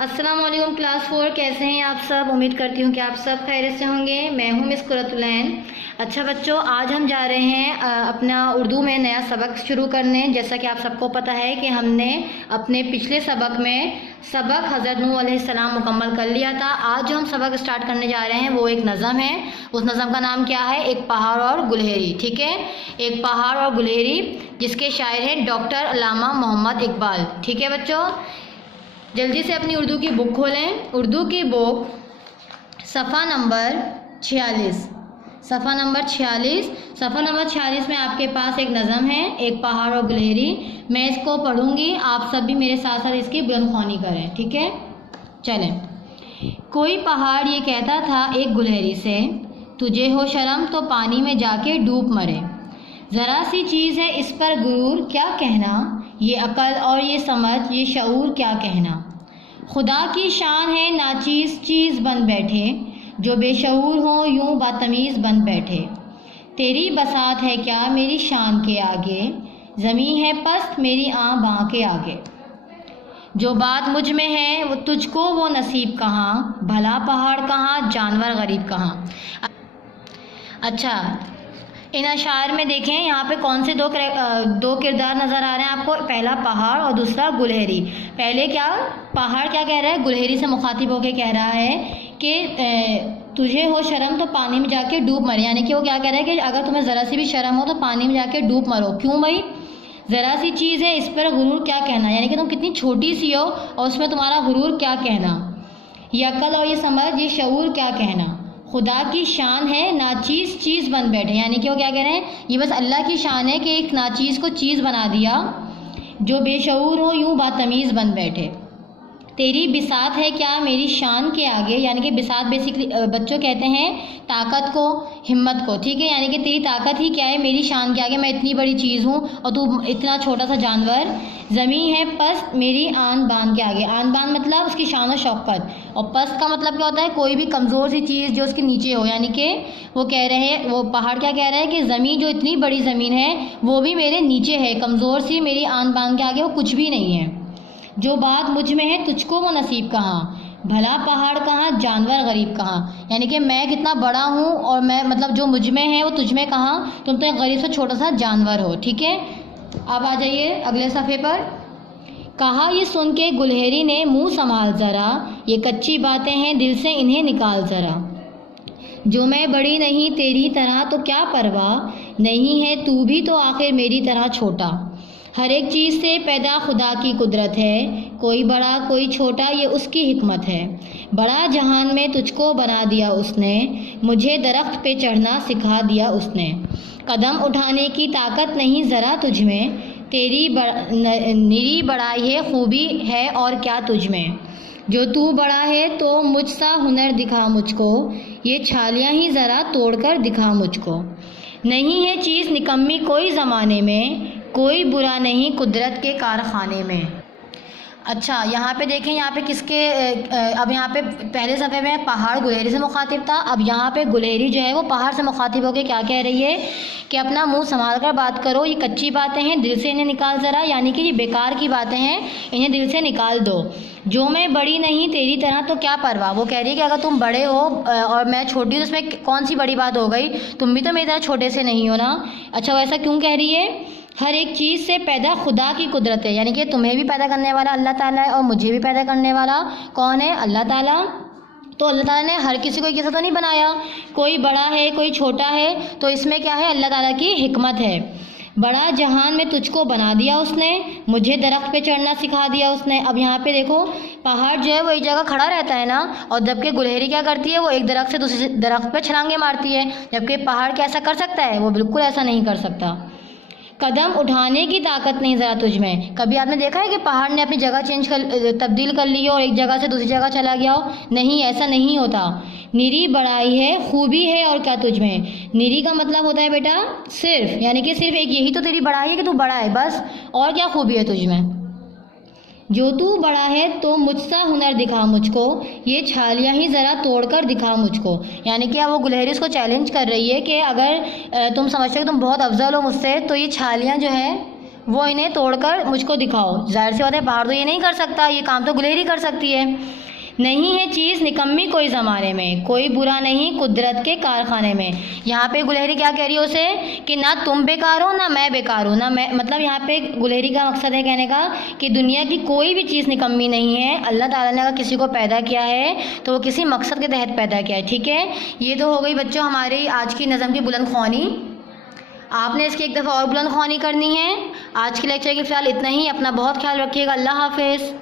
अस्सलाम वालेकुम क्लास 4, कैसे हैं आप सब। उम्मीद करती हूँ कि आप सब खैरियत से होंगे। मैं हूँ मिस कुरतुलैन। अच्छा बच्चों, आज हम जा रहे हैं अपना उर्दू में नया सबक शुरू करने। जैसा कि आप सबको पता है कि हमने अपने पिछले सबक में सबक हज़रत नूह अलैहिस्सलाम मुकम्मल कर लिया था। आज जो हम सबक स्टार्ट करने जा रहे हैं वो एक नज़म है। उस नज़म का नाम क्या है? एक पहाड़ और गुलहेरी। ठीक है, एक पहाड़ और गुलहेरी, जिसके शायर हैं डॉक्टर अल्लामा मोहम्मद इकबाल। ठीक है बच्चों, जल्दी से अपनी उर्दू की बुक खोलें। उर्दू की बुक सफ़ा नंबर 46, सफ़ा नंबर 46 में आपके पास एक नज़म है, एक पहाड़ और गुलहेरी। मैं इसको पढ़ूंगी, आप सब भी मेरे साथ साथ इसकी बुलंदख्वानी करें। ठीक है, चलें। कोई पहाड़ ये कहता था एक गुलहेरी से, तुझे हो शर्म तो पानी में जाके डूब मरे। ज़रा सी चीज़ है इस पर गुरूर क्या कहना, ये अकल और ये समझ ये शऊर क्या कहना। खुदा की शान है नाचीज़ चीज़ बन बैठे, जो बेशऊर हो यूं बदतमीज़ बन बैठे। तेरी बसात है क्या मेरी शान के आगे, ज़मीं है पस्त मेरी आँ बाँ के आगे। जो बात मुझ में है वो तुझको वो नसीब कहाँ, भला पहाड़ कहाँ जानवर गरीब कहाँ। अच्छा, इन अशार में देखें यहाँ पे कौन से दो किरदार नज़र आ रहे हैं आपको। पहला पहाड़ और दूसरा गुलहेरी। पहले क्या पहाड़ क्या कह रहा है, गुलहेरी से मुखातिब होकर कह रहा है कि तुझे हो शर्म तो पानी में जाके डूब मरे। यानी कि वो क्या कह रहा है कि अगर तुम्हें ज़रा सी भी शर्म हो तो पानी में जाके डूब मरो। क्यों भाई? ज़रा सी चीज़ है इस पर गुरूर क्या कहना, यानी कि तुम कितनी छोटी सी हो और उसमें तुम्हारा गुरूर क्या कहना। ये अकल और ये समझ ये शऊर क्या कहना। खुदा की शान है नाचीज़ चीज़ बन बैठे, यानी कि वो क्या कह रहे हैं, ये बस अल्लाह की शान है कि एक नाचीज़ को चीज़ बना दिया, जो बेशऊर हो यूं बातमीज़ बन बैठे। तेरी बिसात है क्या मेरी शान के आगे, यानी कि बिसात बेसिकली बच्चों कहते हैं ताकत को, हिम्मत को। ठीक है, यानी कि तेरी ताकत ही क्या है मेरी शान के आगे, मैं इतनी बड़ी चीज़ हूँ और तू इतना छोटा सा जानवर। ज़मीं है पस्त मेरी आन बान के आगे। आन बान मतलब उसकी शान और शौकत, और पस्त का मतलब क्या होता है, कोई भी कमज़ोर सी चीज़ जो उसके नीचे हो। यानी कि वो कह रहे हैं, वो पहाड़ क्या कह रहा है कि ज़मीन जो इतनी बड़ी ज़मीन है वो भी मेरे नीचे है, कमज़ोर सी मेरी आन बान के आगे वो कुछ भी नहीं है। जो बात मुझ में है तुझको वो नसीब कहाँ, भला पहाड़ कहाँ जानवर गरीब कहाँ। यानी कि मैं कितना बड़ा हूँ और मैं मतलब जो मुझ में है वो तुझ में कहाँ, तुम तो एक गरीब से छोटा सा जानवर हो। ठीक है, अब आ जाइए अगले सफ़े पर। कहा ये सुन के गुलहेरी ने मुंह संभाल ज़रा, ये कच्ची बातें हैं दिल से इन्हें निकाल ज़रा। जो मैं बड़ी नहीं तेरी तरह तो क्या परवाह, नहीं है तू भी तो आखिर मेरी तरह छोटा। हर एक चीज़ से पैदा खुदा की कुदरत है, कोई बड़ा कोई छोटा ये उसकी हिकमत है। बड़ा जहान में तुझको बना दिया उसने, मुझे दरख्त पे चढ़ना सिखा दिया उसने। कदम उठाने की ताकत नहीं ज़रा तुझ में, तेरी निरी बड़ाई है खूबी है और क्या तुझ में। जो तू बड़ा है तो मुझ सा हुनर दिखा मुझको, ये छालियाँ ही ज़रा तोड़कर दिखा मुझको। नहीं है चीज़ निकम्मी कोई ज़माने में, कोई बुरा नहीं कुदरत के कारखाने में। अच्छा, यहाँ पे देखें, यहाँ पे किसके अब यहाँ पे पहले सफ़े में पहाड़ गुलहेरी से मुखातिब था, अब यहाँ पे गुलहेरी जो है वो पहाड़ से मुखातिब होकर क्या कह रही है कि अपना मुंह संभाल कर बात करो, ये कच्ची बातें हैं दिल से इन्हें निकाल ज़रा, यानी कि ये बेकार की बातें हैं इन्हें दिल से निकाल दो। जो मैं बड़ी नहीं तेरी तरह तो क्या परवाह, वो कह रही है कि अगर तुम बड़े हो और मैं छोटी हूँ तो उसमें कौन सी बड़ी बात हो गई, तुम भी तो मेरी तरह छोटे से नहीं हो ना। अच्छा, वैसा क्यों कह रही है? हर एक चीज़ से पैदा खुदा की कुदरत है, यानी कि तुम्हें भी पैदा करने वाला अल्लाह ताला है और मुझे भी पैदा करने वाला कौन है? अल्लाह ताला। तो अल्लाह ताला ने हर किसी को एक जैसा तो नहीं बनाया, कोई बड़ा है कोई छोटा है, तो इसमें क्या है अल्लाह ताला की हिकमत है। बड़ा जहान में तुझको बना दिया उसने, मुझे दरख्त पे चढ़ना सिखा दिया उसने। अब यहाँ पे देखो, पहाड़ जो है वो एक जगह खड़ा रहता है ना, और जबकि गुलहेरी क्या करती है, वो एक दरख्त से दूसरे दरख्त पे छलांगे मारती है, जबकि पहाड़ क्या ऐसा कर सकता है? वो बिल्कुल ऐसा नहीं कर सकता। कदम उठाने की ताकत नहीं ज़रा तुझ में। कभी आपने देखा है कि पहाड़ ने अपनी जगह तब्दील कर ली हो और एक जगह से दूसरी जगह चला गया हो? नहीं, ऐसा नहीं होता। निरी बड़ाई है खूबी है और क्या तुझ में। निरी का मतलब होता है बेटा सिर्फ, यानी कि सिर्फ एक यही तो तेरी बड़ाई है कि तू बड़ा है बस, और क्या खूबी है तुझ में। जो तू बड़ा है तो मुझसा हुनर दिखा मुझको, ये छालियाँ ही ज़रा तोड़कर दिखा मुझको। यानी कि वो गुलहेरी उसको चैलेंज कर रही है कि अगर तुम समझते हो कि तुम बहुत अफजल हो मुझसे, तो ये छालियाँ जो है वो इन्हें तोड़कर मुझको दिखाओ। ज़ाहिर सी बात है पहाड़ तो ये नहीं कर सकता, ये काम तो गुलहरी कर सकती है। नहीं है चीज़ निकम्मी कोई ज़माने में, कोई बुरा नहीं कुदरत के कारखाने में। यहाँ पे गुलहरी क्या कह रही है उसे कि ना तुम बेकार हो ना मैं बेकार हूँ, ना मैं, मतलब यहाँ पे गुलहरी का मकसद है कहने का कि दुनिया की कोई भी चीज़ निकम्मी नहीं है। अल्लाह ताला ने अगर किसी को पैदा किया है तो वो किसी मकसद के तहत पैदा किया है। ठीक है, ये तो हो गई बच्चों हमारी आज की नज़म की बुलंद ख्वानी। आपने इसकी एक दफ़ा और बुलंद ख्वानी करनी है। आज के लेक्चर के फ़िलहाल इतना ही। अपना बहुत ख्याल रखिएगा। अल्लाह हाफ़िज़।